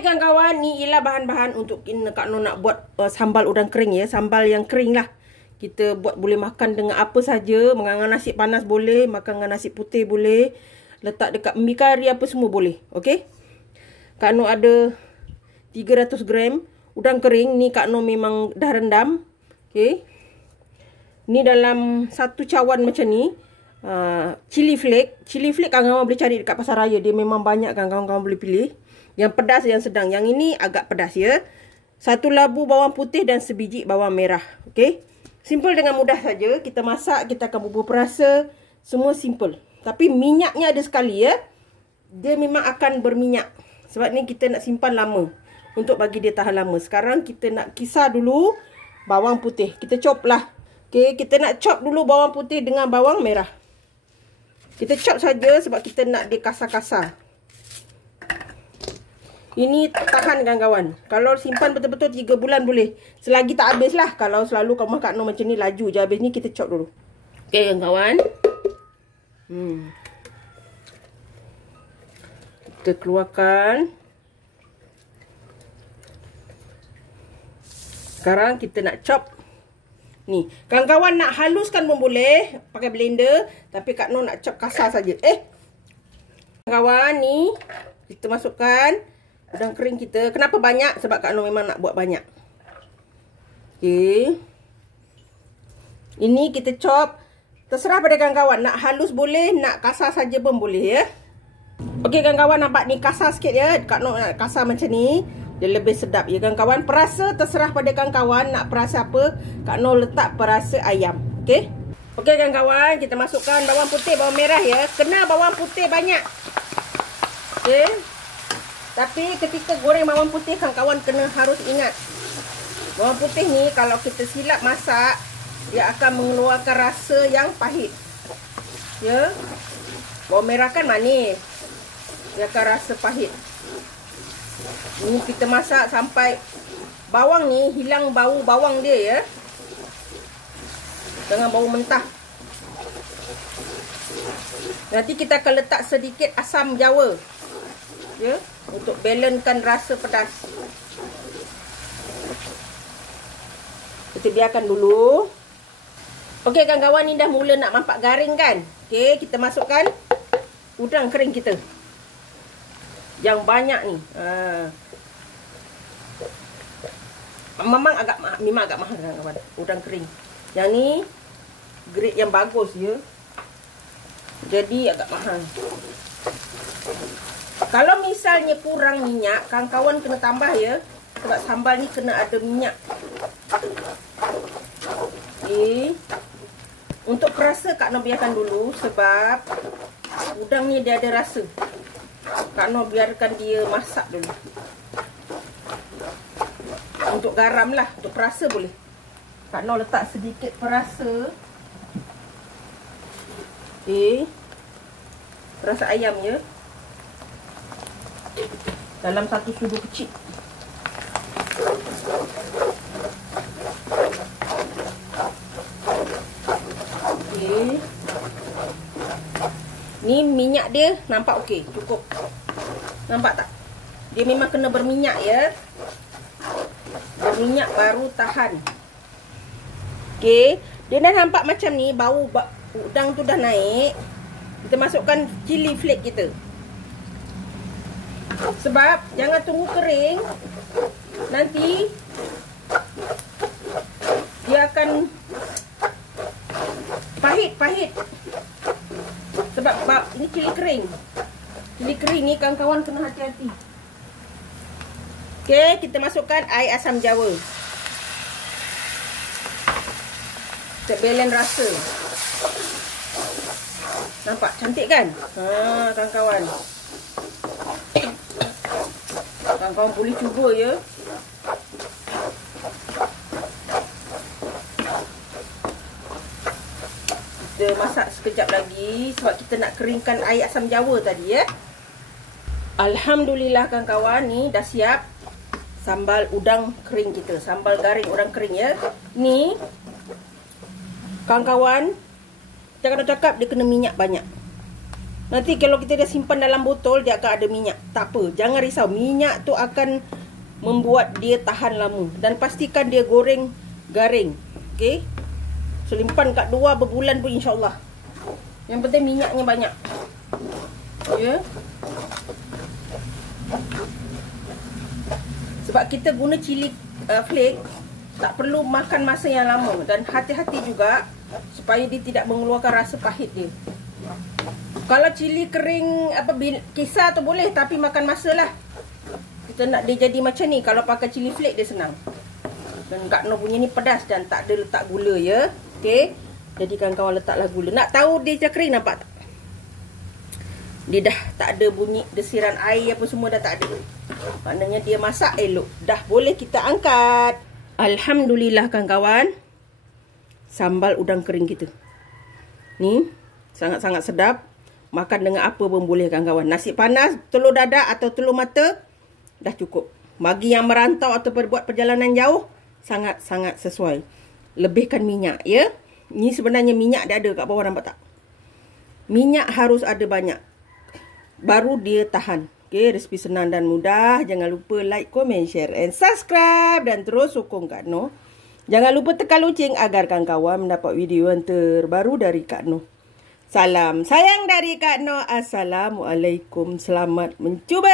Okey kawan-kawan, ni ialah bahan-bahan untuk Kak Noh nak buat sambal udang kering ya. Sambal yang kering lah. Kita buat boleh makan dengan apa saja. Makan dengan nasi panas boleh, makan dengan nasi putih boleh. Letak dekat mi kari apa semua boleh. Okey. Kak Noh ada 300 gram udang kering. Ni Kak Noh memang dah rendam. Okey. Ni dalam satu cawan macam ni. Chili flake. Chili flake kawan-kawan boleh cari dekat pasar raya. Dia memang banyak kan, kawan-kawan boleh pilih. Yang pedas, yang sedang. Yang ini agak pedas ya. 1 labu bawang putih dan sebiji bawang merah. Okey. Simple dengan mudah saja. Kita masak, kita akan bubur perasa. Semua simple. Tapi minyaknya ada sekali ya. Dia memang akan berminyak. Sebab ni kita nak simpan lama. Untuk bagi dia tahan lama. Sekarang kita nak kisar dulu bawang putih. Kita chop lah. Okey. Kita nak chop dulu bawang putih dengan bawang merah. Kita chop saja sebab kita nak dia kasar-kasar. Ini tahan kawan-kawan. Kalau simpan betul-betul 3 bulan boleh. Selagi tak habis lah. Kalau selalu kamu Kak Noh macam ni laju je habis ni, kita chop dulu. Okey kawan-kawan. Kita keluarkan. Sekarang kita nak chop. Ni. Kawan-kawan nak haluskan pun boleh. Pakai blender. Tapi Kak Noh nak chop kasar saja. Kawan ni. Kita masukkan udang kering kita. Kenapa banyak? Sebab Kak Noh memang nak buat banyak. Okey. Ini kita chop. Terserah pada kawan-kawan. Nak halus boleh. Nak kasar saja pun boleh ya. Okey kawan-kawan, nampak ni kasar sikit ya. Kak Noh nak kasar macam ni. Dia lebih sedap ya kawan-kawan. Perasa terserah pada kawan-kawan. Nak perasa apa? Kak Noh letak perasa ayam. Okey. Okey kawan-kawan. Kita masukkan bawang putih, bawang merah ya. Kena bawang putih banyak. Okey. Tapi ketika goreng bawang putih, kawan-kawan harus ingat. Bawang putih ni kalau kita silap masak, dia akan mengeluarkan rasa yang pahit. Ya. Bawang merah kan manis. Dia akan rasa pahit. Ni kita masak sampai bawang ni hilang bau bawang dia ya. Dengan bau mentah. Nanti kita akan letak sedikit asam jawa. Ya. Untuk balancekan rasa pedas. Kita biarkan dulu. Okey kawan-kawan, ni dah mula nak nampak garing kan. Okey, kita masukkan udang kering kita. Yang banyak ni. Memang agak mahal kawan-kawan. Udang kering. Yang ni grade yang bagus ya. Jadi agak mahal. Kalau misalnya kurang minyak, kawan-kawan kena tambah ya. Sebab sambal ni kena ada minyak. Okey. Untuk perasa Kak Noh biarkan dulu. Sebab udang ni dia ada rasa. Kak Noh biarkan dia masak dulu. Untuk garam lah. Untuk perasa boleh. Kak Noh letak sedikit perasa. Okey. Perasa ayam ya. Dalam satu sudu kecil. Okey. Ni minyak dia nampak okey, cukup. Nampak tak? Dia memang kena berminyak ya. Berminyak baru tahan. Okey, dia dah nampak macam ni, bau udang tu dah naik. Kita masukkan chili flake kita. Sebab jangan tunggu kering. Nanti dia akan pahit. Sebab ini cili kering. Cili kering ni kawan-kawan kena hati-hati. Okey, kita masukkan air asam jawa. Untuk balance rasa. Nampak cantik kan? Kawan-kawan. Kawan-kawan boleh cuba ya. Kita masak sekejap lagi. Sebab kita nak keringkan air asam jawa tadi ya. Alhamdulillah kawan-kawan, ni dah siap sambal udang kering kita. Sambal garing udang kering ya. Ni kawan-kawan, jangan cakap dia kena minyak banyak. Nanti kalau kita dah simpan dalam botol, dia akan ada minyak. Tak apa, jangan risau. Minyak tu akan membuat dia tahan lama. Dan pastikan dia goreng garing. Okay. Selimpan kat luar berbulan pun insyaAllah. Yang penting minyaknya banyak. Ya. Sebab kita guna cili flake, tak perlu makan masa yang lama. Dan hati-hati juga supaya dia tidak mengeluarkan rasa pahit dia. Kalau cili kering kisar tu boleh, tapi makan masa lah. Kita nak dia jadi macam ni. Kalau pakai cili flake dia senang. Dan Kak Noh punya ni pedas dan tak ada letak gula ya. Okey. Jadi kawan-kawan letaklah gula. Nak tahu dia dah kering, nampak tak? Dia dah tak ada bunyi desiran air apa semua, dah tak ada. Maknanya dia masak elok. Dah boleh kita angkat. Alhamdulillah kawan-kawan. Sambal udang kering kita. Ni sangat-sangat sedap. Makan dengan apa pun boleh kawan-kawan. Nasi panas, telur dadak atau telur mata, dah cukup. Bagi yang merantau atau buat perjalanan jauh, sangat-sangat sesuai. Lebihkan minyak ya. Ni sebenarnya minyak dia ada kat bawah, nampak tak? Minyak harus ada banyak, baru dia tahan. Okay, resipi senang dan mudah. Jangan lupa like, komen, share and subscribe. Dan terus sokong Kak Noh. Jangan lupa tekan loceng agar kawan-kawan mendapat video yang terbaru dari Kak Noh. Salam sayang dari Kak Noh. Assalamualaikum. Selamat mencuba.